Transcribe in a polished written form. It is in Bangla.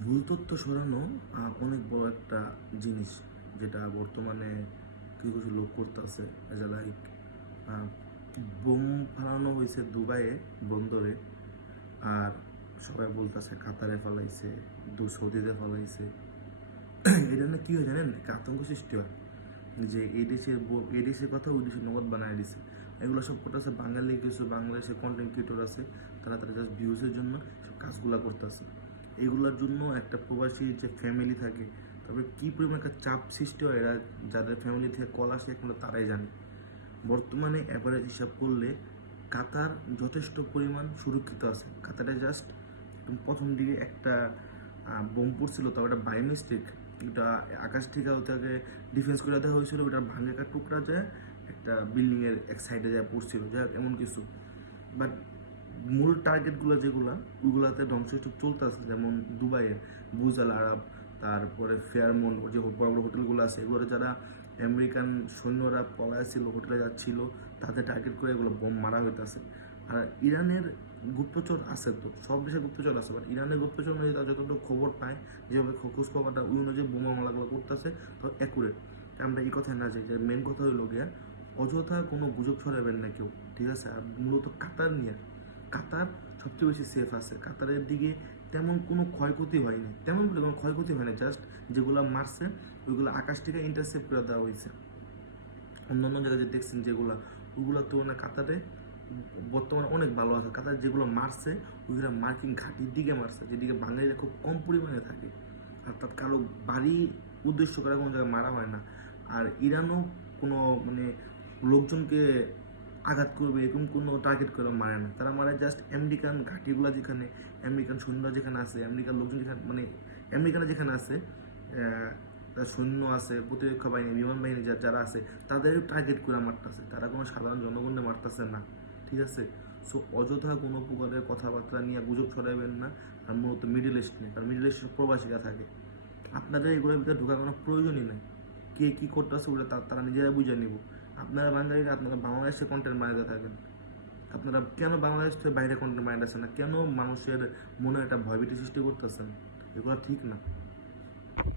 ভুল তথ্য ছড়ানো অনেক বড় একটা জিনিস, যেটা বর্তমানে কিছু কিছু লোক করতেছে। এজ এ লাইক বোম ফালানো হয়েছে দুবাইয়ে বন্দরে, আর সবাই বলতেছে কাতারে ফেলাইছে, সৌদিতে ফেলাইছে। এটা না কি হয় জানেন, একটা আতঙ্ক সৃষ্টি হয় যে এই দেশের কথা ওই দেশের নগদ বানায় দিছে। এগুলো সব করতেছে বাঙালি, কিছু বাংলাদেশের কন্টেন্ট ক্রিয়েটর আছে, তারা তারা জাস্ট ভিউজের জন্য সব কাজগুলো করতেছে। এগুলোর জন্য একটা প্রবাসী যে ফ্যামিলি থাকে, তারপরে কী পরিমাণ একটা চাপ সৃষ্টি হয়, এরা যাদের ফ্যামিলি থেকে কল আসে একমাত্র তারাই জানে। বর্তমানে অ্যাভারেজ হিসাব করলে কাতার যথেষ্ট পরিমাণ সুরক্ষিত আছে। কাতারে জাস্ট একদম প্রথম দিকে একটা বোম পড়ছিল, তবে এটা বাই মিস্টেক, এটা আকাশ থেকে ওটাকে ডিফেন্স করে দেওয়া হয়েছিল, ওটা ভাঙে একটা টুকরা যায় একটা বিল্ডিংয়ের এক সাইডে যায় পড়ছিল, যাই এমন কিছু। বাট মূল টার্গেটগুলো যেগুলো, ওইগুলোতে ধ্বংসস্তূপ চলতেছে, যেমন দুবাইয়ের বুর্জ আল আরব, তারপরে ফেয়ারমন্ট, যে বড় বড় হোটেলগুলো আছে, এগুলোতে যারা আমেরিকান সৈন্যরা পলায় ছিল, হোটেলে যাচ্ছিল, তাদের টার্গেট করে এগুলো বোম মারা হইতেছে। আর ইরানের গুপ্তচর আছে, তো সব দেশে গুপ্তচর আছে, বাট ইরানের গুপ্তচর অনুযায়ী তারা যতটুকু খবর পায়, যেভাবে খোঁজ খবরটা ওই অনুযায়ী বোমা মামলাগুলো করতেছে, তো অ্যাকুরেট। আমরা এই কথায় না যাই, যে মেন কথা হইল গিয়া অযথা কোনো গুজব ছড়াবেন না কেউ, ঠিক আছে? আর মূলত কাতার নিয়ে, কাতার সবচেয়ে বেশি সেফ আছে। কাতারের দিকে তেমন কোনো ক্ষয়ক্ষতি হয়নি, তেমন বলে কোনো ক্ষয়ক্ষতি হয়নি, জাস্ট যেগুলো মারছে ওইগুলো আকাশ থেকে ইন্টারসেপ্ট করে দেওয়া হয়েছে। অন্যান্য জায়গায় যে দেখছেন যেগুলো, ওইগুলোর তুলনায় কাতারে বর্তমানে অনেক ভালো আছে। কাতার যেগুলো মারছে ওইগুলো মার্কিন ঘাঁটির দিকে মারছে, যেদিকে বাঙালিরা খুব কম পরিমাণে থাকে, অর্থাৎ কারো বাড়ি উদ্দেশ্য করে কোনো জায়গায় মারা হয় না। আর ইরানও কোনো মানে লোকজনকে আঘাত করবে এরকম কোনো টার্গেট করে মারে না, তারা মারে জাস্ট আমেরিকান ঘাঁটিগুলো যেখানে, আমেরিকান সৈন্য যেখানে আছে, আমেরিকান লোকজন যেখানে, মানে আমেরিকানে যেখানে আছে, তার সৈন্য আছে, প্রতিরক্ষা বাহিনী, বিমান বাহিনী যারা আছে, তাদের টার্গেট করে মারতেছে, তারা কোনো সাধারণ জনগণকে মারতেছে না, ঠিক আছে? সো অযথা কোনো প্রকারের কথাবার্তা নিয়ে গুজব ছড়াবেন না। আর মূলত মিডল ইস্ট নিয়ে, কারণ মিডল ইস্টের প্রবাসীরা থাকে, আপনাদের এগুলোর ভিতরে ঢোকার কোনো প্রয়োজনই নাই। কে কী করতেছে ওটা তারা নিজেরা বুঝে নিব। আপনারা বাঙালিরা আপনারা বাংলাদেশে কন্টেন্ট বানাতে থাকেন, আপনারা কেন বাংলাদেশ থেকে বাইরে কন্টেন্ট বানাতেছেন না? কেন মানুষের মনে একটা ভয়ভীতি সৃষ্টি করতেছেন? এগুলো ঠিক না।